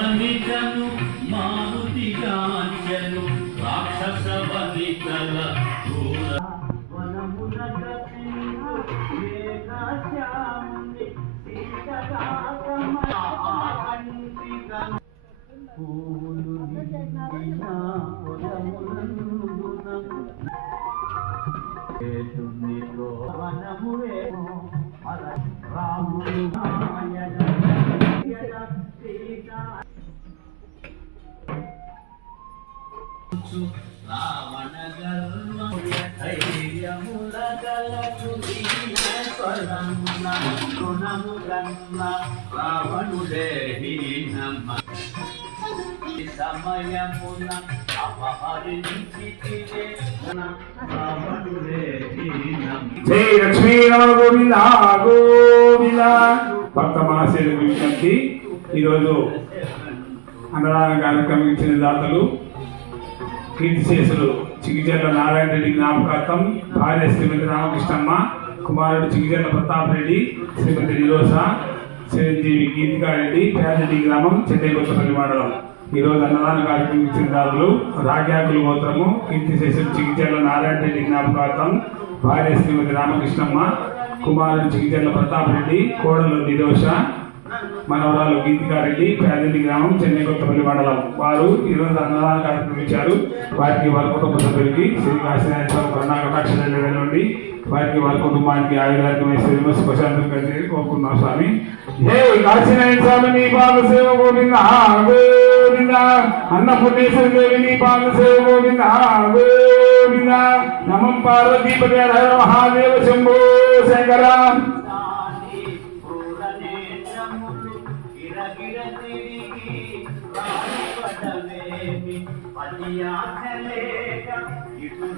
వనితను మారుతిగాంచెను రాక్షస వనితల వనమున గతించు ఏకాశ్యాముని సీతకాకమంటిగను పూలు నిండిన పొలములందున ఏతునిలో వనమువేమో రాముడు ఆయన రావణ ధైర్యముల గలకు రుణము కన్న రావణుడే హీనమ్మ సమయమున అపహరించితివే రావణుడే హీనమ్మ. జై లక్ష్మీ రమణ గోవింద గోవింద. భక్త మహాశయులకు విజ్ఞప్తి, ఈరోజు అన్నదాన కార్యక్రమం ఇచ్చిన దాతలు కీర్తిశేషులు చిగిజర్ల నారాయణ రెడ్డి జ్ఞాపకార్థం భార్య శ్రీమతి రామకృష్ణమ్మ, కుమారుడు చిగిజర్ల ప్రతాప్ రెడ్డి, శ్రీమతి నిరోస, చిరంజీవి గీతికారెడ్డి, పేదరెడ్డి గ్రామం, చెన్నైకొత్తపల్లి మండలం. ఈరోజు అన్నదాన కార్యక్రమం ఇచ్చిన దాతలు రాగ్యాకుల గోత్రము కీర్తిశేషులు చిగిజర్ల నారాయణ రెడ్డి జ్ఞాపకార్థం భార్య శ్రీమతి రామకృష్ణమ్మ, కుమారుడు చిగిజర్ల ప్రతాప్ రెడ్డి, కోడలు నిరోష, మనవరాలు గీతికారెడ్డి, పేదరెడ్డి గ్రామం, చెన్నైకొత్తపల్లి మండలం. వారు ఈరోజు అన్నదాన కార్యక్రమం ఇచ్చారు. వారికి వారి కుటుంబ సభ్యులకి శ్రీ కాశీనాథ కరుణాకటాక్షలు నుండి వారికి వారి కుటుంబానికి ఆయుర్వేదమే శ్రీమ సుఖశాంతం కలిసి కోరుకున్నాం స్వామి. జై కాశీనాథ స్వామి నీ పాద సేవ గోవింద గోవింద. అన్నపూర్ణేశ్వరి దేవి నీ పాద సేవ గోవింద గోవింద. నమం పార్వతీపతి హర మహాదేవ శంభో శంకర. పనియాలేక ఇటు